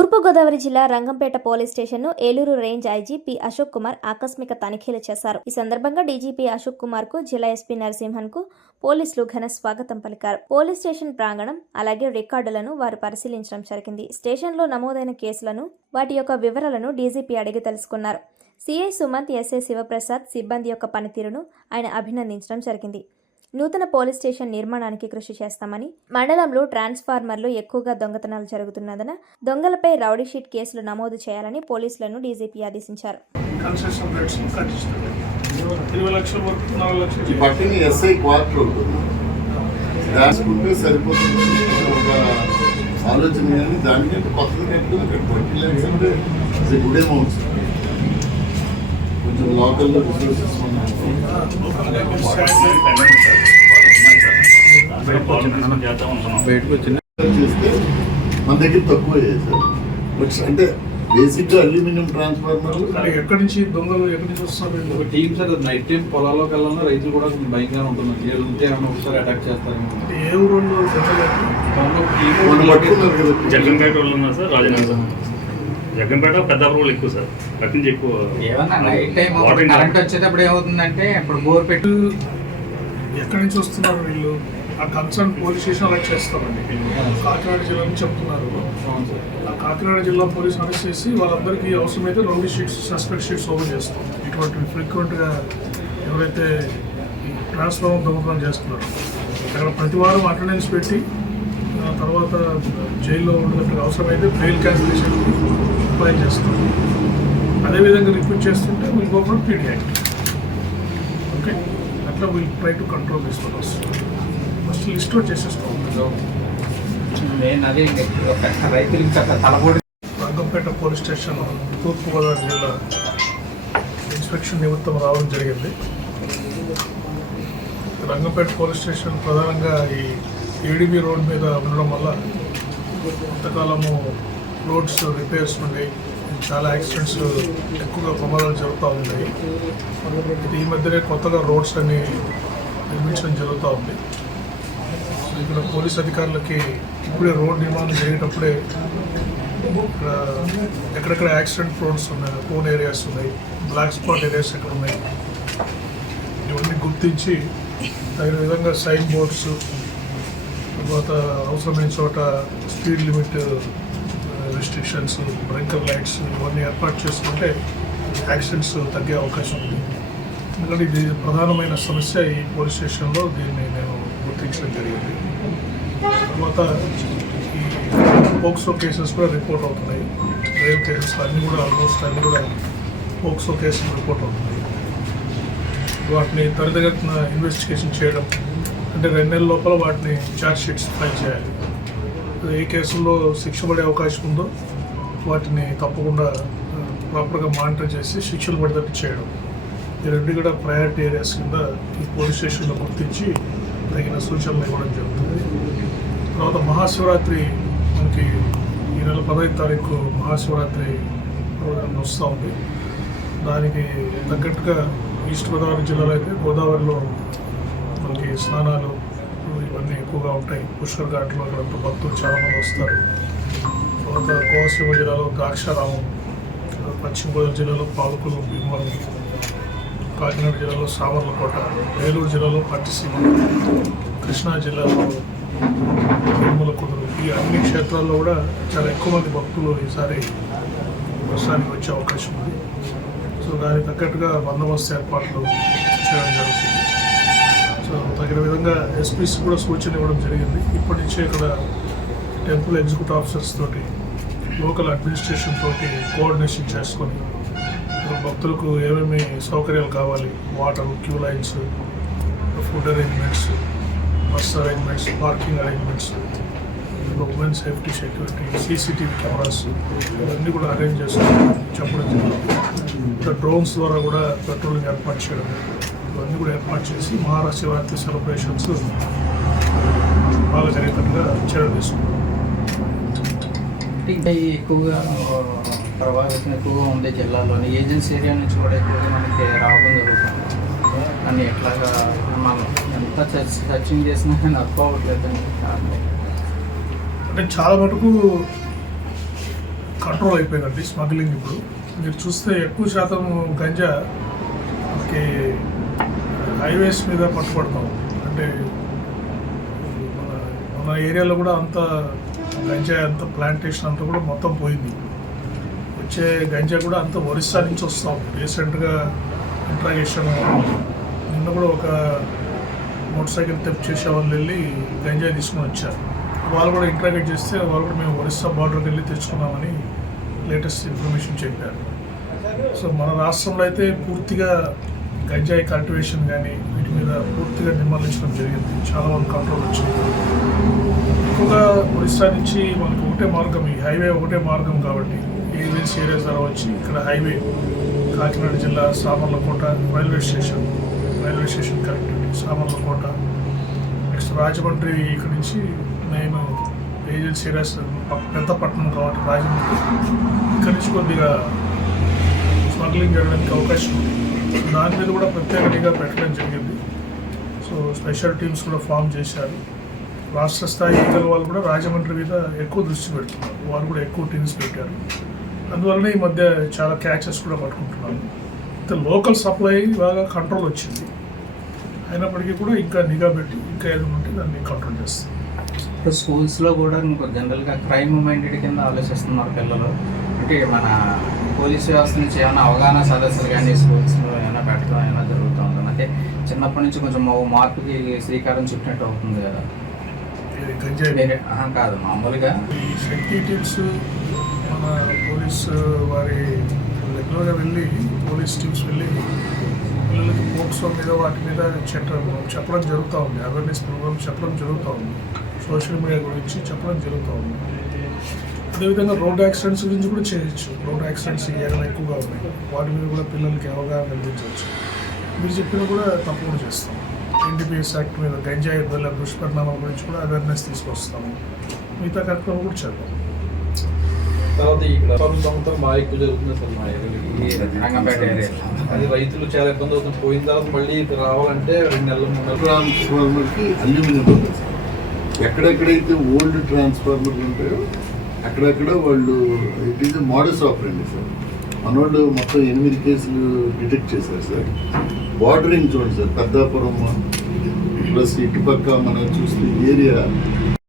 తూర్పుగోదావరి జిల్లా రంగంపేట పోలీస్ స్టేషన్ను Eluru range IG P Ashok Kumar ఆకస్మిక తనిఖీలు చేశారు. ఈ సందర్భంగా డీజీపీ అశోక్ కుమార్ కు జిల్లా ఎస్పీ నరసింహన్ కు పోలీసులు ఘన స్వాగతం పలికారు. పోలీస్ స్టేషన్ ప్రాంగణం అలాగే రికార్డులను వారు పరిశీలించడం జరిగింది. స్టేషన్లో నమోదైన కేసులను వాటి యొక్క వివరాలను డీజీపీ అడిగి తెలుసుకున్నారు. సిఐ సుమంత్, ఎస్ఐ శివప్రసాద్ సిబ్బంది యొక్క పనితీరును ఆయన అభినందించడం జరిగింది. నూతన పోలీస్ స్టేషన్ నిర్మాణానికి కృషి చేస్తామని, మండలంలో ట్రాన్స్ఫార్మర్లు ఎక్కువగా దొంగతనాలు జరుగుతున్నందున దొంగలపై రౌడీ షీట్ కేసులు నమోదు చేయాలని పోలీసులను డీజీపీ ఆదేశించారు. లోకల్లో చేస్తే మన దగ్గర తక్కువ చేశారు. అంటే బేసిక్ గా అల్యూమినియం ట్రాన్స్ఫార్మర్లు ఎక్కడి నుంచి దొంగలు ఎక్కడి నుంచి వస్తారు? టీమ్ సార్ నైట్ టైం పొలాల్లోకి వెళ్ళాలన్నా రైతులు కూడా భయంగా ఉంటుంది. ఉంటే ఏమైనా ఒకసారి అటాక్ చేస్తారు. ఏ ఊళ్ళో జగ్గంపేట వాళ్ళు ఉన్నారు సార్, రాజనగర్ జగ్గంపేట పెద్ద రోడ్లు ఎక్కువ సార్, అటు నుంచి ఎక్కువ. ఏమన్నా నైట్ టైం కరెంట్ వచ్చేటప్పుడు ఏమవుతుందంటే ఇప్పుడు బోర్ పెట్టి ఎక్కడి నుంచి వస్తున్నారు వీళ్ళు? ఆ కన్సర్న్ పోలీస్ స్టేషన్ అరెస్ట్ చేస్తామండి. కాకినాడ జిల్లా నుంచి చెప్తున్నారు. ఆ కాకినాడ జిల్లా పోలీస్ అరెస్ట్ చేసి వాళ్ళందరికీ అవసరమైతే rowdy sheets, suspect sheets open చేస్తాం. ఇటువంటి ఫ్రీక్వెంట్గా ఎవరైతే ట్రాన్స్ఫార్మర్ దొంగతనం చేస్తున్నారు అక్కడ ప్రతి వారం అటెండెన్స్ పెట్టి తర్వాత జైల్లో ఉండేటప్పుడు అవసరమైతే బెయిల్ క్యాన్సిలేషన్ అప్లై చేస్తాం. అదేవిధంగా రిపీట్ చేస్తుంటే will go for PD act. Okay, అట్లా will try to control this fellows. First list out చేసేస్తాం. రంగంపేట పోలీస్ స్టేషన్ తూర్పుగోదావరి జిల్లా ఇన్స్పెక్షన్ నిమిత్తం రావడం జరిగింది. రంగంపేట పోలీస్ స్టేషన్ ప్రధానంగా ఈ ఏడీబీ రోడ్ మీద ఉండడం వల్ల కొంతకాలము రోడ్స్ రిపేర్స్ ఉండి చాలా యాక్సిడెంట్స్, ఎక్కువగా ప్రమాదాలు జరుగుతూ ఉన్నాయి. ఈ మధ్యనే కొత్తగా రోడ్స్ అన్ని నిర్మించడం జరుగుతూ ఉంది. సో ఇక్కడ పోలీస్ అధికారులకి ఇప్పుడే రోడ్ నిర్మాణం జరిగేటప్పుడే ఇక్కడ ఎక్కడెక్కడ యాక్సిడెంట్ రోడ్స్ ఉన్నాయి, టోన్ ఏరియాస్ ఉన్నాయి, బ్లాక్ స్పాట్ ఏరియాస్ ఎక్కడ ఉన్నాయి, ఇవన్నీ గుర్తించి తగిన విధంగా సైన్ బోర్డ్స్, తర్వాత అవసరమైన చోట speed limit restrictions, breaker lights ఇవన్నీ ఏర్పాటు చేసుకుంటే యాక్సిడెంట్స్ తగ్గే అవకాశం ఉంది. ఎందుకంటే ఇది ప్రధానమైన సమస్య ఈ పోలీస్ స్టేషన్లో. దీన్ని నేను గుర్తించడం జరిగింది. తర్వాత ఈ పోక్సో కేసెస్ కూడా రిపోర్ట్ అవుతున్నాయి. రేవ్ కేసెస్ అన్నీ కూడా ఆల్మోస్ట్ అన్నీ కూడా పోక్సో కేసులు రిపోర్ట్ అవుతున్నాయి. వాటిని త్వరితగతిన ఇన్వెస్టిగేషన్ చేయడం, అంటే 2 నెలల లోపల వాటిని ఛార్జ్ షీట్స్ ఫైల్ చేయాలి. ఏ కేసుల్లో శిక్ష పడే అవకాశం ఉందో వాటిని తప్పకుండా ప్రాపర్గా మానిటర్ చేసి శిక్షలు పడేటట్టు చేయడం, ఈ రెండు కూడా ప్రయారిటీ ఏరియాస్ కింద ఈ పోలీస్ స్టేషన్లో గుర్తించి తగిన సూచనలు ఇవ్వడం జరుగుతుంది. తర్వాత మహాశివరాత్రి మనకి ఈ నెల 15వ తారీఖు మహాశివరాత్రి రోజున వస్తూ ఉంది. దానికి తగ్గట్టుగా ఈస్ట్ గోదావరి జిల్లాలో అయితే గోదావరిలో మనకి స్నానాలు ఇవన్నీ ఎక్కువగా ఉంటాయి. పుష్కర్ ఘాట్లో అక్కడ భక్తులు చాలామంది వస్తారు. తర్వాత కోనసీమ జిల్లాలో ద్రాక్షారామం, పశ్చిమ గోదావరి జిల్లాలో పాలకులు, భీమవరం, కాకినాడ జిల్లాలో సామర్లకోట, ఏలూరు జిల్లాలో పట్టిసీమ, కృష్ణా జిల్లాలో తిరుమల కుదురు, ఈ అన్ని క్షేత్రాల్లో కూడా చాలా ఎక్కువ మంది భక్తులు ఈసారి దర్శనానికి వచ్చే అవకాశం ఉంది. సో దానికి తగ్గట్టుగా బందోబస్తు ఏర్పాట్లు చేయడం జరుగుతుంది. సో తగిన విధంగా ఎస్పీస్ కూడా సూచన ఇవ్వడం జరిగింది. ఇప్పటి నుంచే ఇక్కడ టెంపుల్ ఎగ్జిక్యూటివ్ ఆఫీసర్స్ తోటి, లోకల్ అడ్మినిస్ట్రేషన్ తోటి కోఆర్డినేషన్ చేసుకొని భక్తులకు ఏమేమి సౌకర్యాలు కావాలి, water, queue lines, food arrangements, bus arrangements, parking arrangements, women safety, security, CCTV cameras ఇవన్నీ కూడా అరేంజ్ చేసుకొని చెప్పడం జరిగింది. ఇంకా డ్రోన్స్ ద్వారా కూడా పెట్రోలింగ్ ఏర్పాటు చేయడం, ఇవన్నీ కూడా ఏర్పాటు చేసి మహాశివరాత్రి సెలబ్రేషన్స్ బాగా జరిగేటట్టుగా చర్యలు తీసుకున్నాం. ఎక్కువగా ప్రభావితం ఎక్కువగా ఉండే జిల్లాలోని ఏజెన్సీ ఏరియా నుంచి కూడా ఎక్కువగా మనకి రావడం జరుగుతుంది. కానీ ఎట్లాగా మనం ఎంత సర్చింగ్ చేసినా కానీ అర్థం అవ్వట్లేదు. అంటే చాలా మటుకు కంట్రోల్ అయిపోయిందండి స్మగ్లింగ్. ఇప్పుడు మీరు చూస్తే ఎక్కువ శాతం గంజా మనకి హైవేస్ మీద పట్టుబడతాం. అంటే మన ఏరియాలో కూడా అంత గంజా అంత ప్లాంటేషన్ అంతా కూడా మొత్తం పోయింది. వచ్చే గంజా కూడా అంత ఒరిస్సా నుంచి వస్తాం. రీసెంట్గా ఇంట్రాగేషన్ నిన్న కూడా ఒక మోటార్ సైకిల్ తెప్ చేసే వాళ్ళు వెళ్ళి గంజా తీసుకుని వచ్చారు. వాళ్ళు కూడా ఇంట్రాగేట్ చేస్తే వాళ్ళు కూడా మేము ఒరిస్సా బార్డర్కి వెళ్ళి తెచ్చుకున్నామని లేటెస్ట్ ఇన్ఫర్మేషన్ చెప్పారు. సో మన రాష్ట్రంలో అయితే పూర్తిగా గంజాయి కల్టివేషన్ కానీ వీటి మీద పూర్తిగా నిర్మూలించడం జరిగింది. చాలా వరకు కంట్రోల్ వచ్చింది. ఎక్కువగా ఒరిస్సా నుంచి మనకు ఒకటే మార్గం, ఈ హైవే ఒకటే మార్గం కాబట్టి ఏజెన్సీ ఏరియాస్ ద్వారా వచ్చి ఇక్కడ హైవే కాకినాడ జిల్లా Samarlakota railway station connectivity Samarlakota, next Rajahmundry, ఇక్కడ నుంచి మెయిన్ ఏజెన్సీ ఏరియాస్ పెద్ద పట్టణం కాబట్టి రాజమండ్రి, ఇక్కడ నుంచి కొద్దిగా స్మగ్లింగ్ జరగడానికి అవకాశం ఉంది. దాని మీద కూడా ప్రత్యేక నిఘా పెట్టడం జరిగింది. సో స్పెషల్ టీమ్స్ కూడా ఫామ్ చేశారు. రాష్ట్ర స్థాయి ఈగల వాళ్ళు కూడా రాజమండ్రి మీద ఎక్కువ దృష్టి పెడుతున్నారు. వాళ్ళు కూడా ఎక్కువ టీమ్స్ పెట్టారు. అందువల్లనే ఈ మధ్య చాలా క్యాచెస్ కూడా పట్టుకుంటున్నాము. అయితే లోకల్ సప్లై బాగా కంట్రోల్ వచ్చింది. అయినప్పటికీ కూడా ఇంకా నిఘా పెట్టి ఇంకా ఏదైనా ఉంటే దాన్ని కంట్రోల్ చేస్తాం. ఇప్పుడు స్కూల్స్లో కూడా ఇంకో జనరల్గా క్రైమ్ మైండెడ్ కింద ఆలోచిస్తున్నారు పిల్లలు. అంటే మన పోలీస్ వ్యవస్థ నుంచి ఏమైనా అవగాహన సదస్సులు కానీ స్కూల్స్లో ఏమైనా పెట్టడం ఏమైనా జరుగుతూ ఉంటుంది. అంటే చిన్నప్పటి నుంచి కొంచెం మార్పుకి శ్రీకారం చుట్టినట్టు అవుతుంది కదా. కాదు మామూలుగా ఈ శక్తి టీమ్స్ మన పోలీస్ వారి రెగ్యులర్గా వెళ్ళి పోలీస్ టీమ్స్ వెళ్ళి పిల్లలకి పోక్సో మీద వాటి మీద చెప్పడం జరుగుతూ ఉంది. అవేర్నెస్ ప్రోగ్రామ్ చెప్పడం జరుగుతూ ఉంది. సోషల్ మీడియా గురించి చెప్పడం జరుగుతూ ఉంది. అదేవిధంగా రోడ్ యాక్సిడెంట్స్ గురించి కూడా చేయొచ్చు. రోడ్ యాక్సిడెంట్స్ ఏమైనా ఎక్కువగా ఉన్నాయి, వాటి మీద కూడా పిల్లలకి అవగాహన కల్పించవచ్చు. మీరు చెప్పినా కూడా తప్పకుండా చేస్తాం. NDPS యాక్ట్ మీద గంజాయి వల్ల దుష్పరిణామాల గురించి కూడా అవేర్నెస్ తీసుకొస్తాము. మిగతా కార్యక్రమం కూడా చేద్దాం. తర్వాత ఇక్కడ దొంగతనం బాగా ఎక్కువ జరుగుతుంది అసలు మా రంగంపేట ఏరియా. అది రైతులు చాలా ఇబ్బంది అవుతుంది. పోయిన తర్వాత మళ్ళీ రావాలంటే 2 నెలలు 3 నెలలు. ట్రాన్స్ఫార్మర్కి అల్యూమినియం ఉంది సార్. ఎక్కడెక్కడైతే ఓల్డ్ ట్రాన్స్ఫార్మర్లు ఉంటాయో అక్కడక్కడ వాళ్ళు ఇట్ ఈజ్ మోడస్ ఆపరేండి సార్. మనోళ్ళు మొత్తం 8 కేసులు డిటెక్ట్ చేశారు సార్. బార్డరింగ్ చూడండి సార్, పెద్దాపురం ప్లస్ ఇటుపక్క మనం చూస్తే ఏరియా